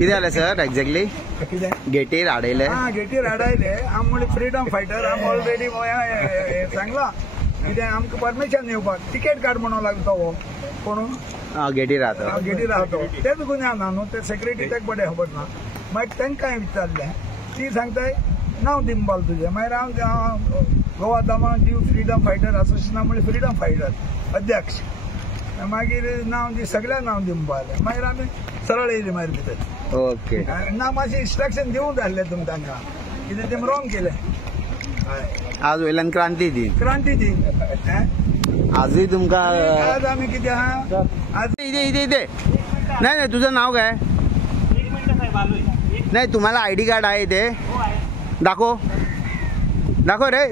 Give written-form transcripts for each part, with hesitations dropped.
किती आले sir exactly Getty राडायले Getty राडायले आमचे फ्रीडम फायटर आम ऑलरेडी सांगला कितें आमकां परमिशन येवपाक टिकेट कार्ड म्हणून लागतो हो कोण गेटी राहतो तेच गुन्हा ना न्हू ते सेक्युरिटी ताका बरें खबर ना मागीर तांकां विचारलें ती सांगताय नांव दिंबाल तुजें मागीर हांव गोवा दमा जीव फ्रीडम फायटर असोसिएशना म्हणजे फ्रीडम फायटर अध्यक्ष मागीर नांव दी सगळ्या नांव दिंबाल मागीर आमी सरळ येयली मागीर भितर ओके ना मातशें इंस्ट्रक्शन दिवंक जाल्लें तुमी तांकां कितें तें रॉंग केलें आज वयल्यान क्रांती दिन आजही तुमका आज आम्ही किती आज इथे नाही तुझं नाव काय नाही तुम्हाला आयडी कार्ड आहे ते दाखव रे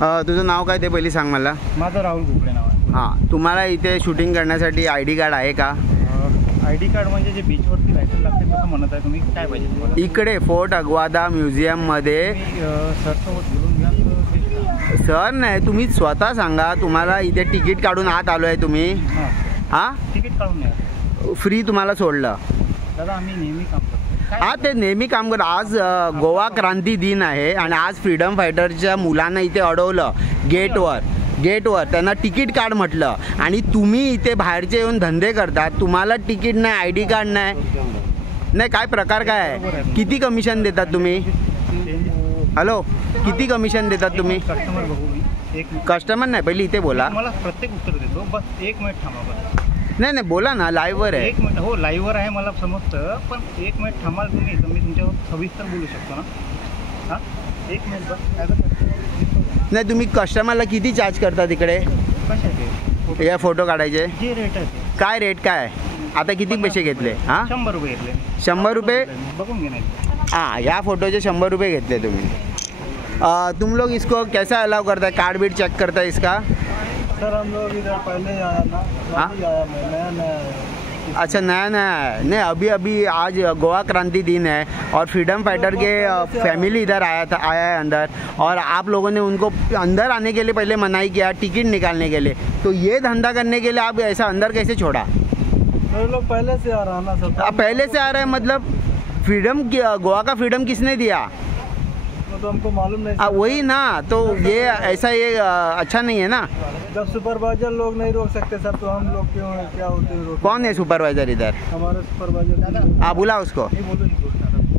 तुझं नाव काय ते पहिली सांग मला माझं राहुल गोखले नाव आहे हां तुम्हाला इथे शूटिंग करण्यासाठी आयडी कार्ड आहे का आयडी कार्ड म्हणजे जे बीचवरती लायसन लागते तसं म्हणत आहे तुम्ही काय पाहिजे तुम्हाला इकडे फोर्ट अग्वादा म्युझियम मध्ये सरसोबत बोलून घ्या सर नाही तुम्ही स्वतः सांगा तुम्हाला इथे तिकीट काढून आत आलोय तुम्ही हां तिकीट काढून द्या फ्री तुम्हाला सोडलं दादा आम्ही नेहमी काम करतो हा ते नेहमी काम करत आज गोवा क्रांती दिन आहे आणि आज फ्रीडम फायटरच्या मुलांना इथे अडवलं गेटवर त्यांना तिकीट कार्ड म्हटलं आणि तुम्ही इथे बाहेरचे येऊन धंदे करतात तुम्हाला तिकीट नाही आयडी कार्ड नाही काय प्रकार काय आहे किती कमिशन देतात तुम्ही हॅलो किती कमिशन देतात तुम्ही कस्टमर बघू कस्टमर नाही पहिली इथे बोला मला प्रत्येक उत्तर देतो बस 1 मिनिट थांबा बस नाही बोला ना लाईव्हवर आहे 1 मिनिट हो लाईव्हवर आहे मला समजतं पण 1 मिनिट थांबाल तुम्ही तर मी तुमच्यावर सविस्तर बोलू शकतो ना हां 1 मिनिट बस नाही तुम्ही कस्टमरला किती चार्ज करता तिकडे कशाचे या फोटो काढायचे जे रेट आहे काय रेट काय आता किती पैसे घेतले हां 100 रुपये घेतले 100 रुपये बघून घे नाही हाँ या फोटोचे 100 रुपये घेतले तुम्ही तुम लोग इसको कैसा अलाउ करता है कार्ड बीट चेक करता है इसका सर हम लोग इधर पहले आया ना हाँ नया अच्छा नया है नहीं अभी आज गोवा क्रांति दिन है और फ्रीडम फाइटर के फैमिली इधर आया है अंदर और आप लोगों ने उनको अंदर आने के लिए पहले मनाही किया टिकट निकालने के लिए तो ये धंधा करने के लिए आप ऐसा अंदर कैसे छोड़ा तो लोग पहले से आ रहा ना सर आप पहले से आ रहे हैं मतलब फ्रीडम गोवा का फ्रीडम किसने दिया तो हमको मालूम नहीं वही ना तो ये ऐसा ये अच्छा नहीं है ना जब सुपरवाइजर लोग नहीं रोक सकते सर तो हम लोग क्या होते हैं कौन है सुपरवाइजर इधर हमारे सुपरवाइजर आप बुला उसको नहीं बोलो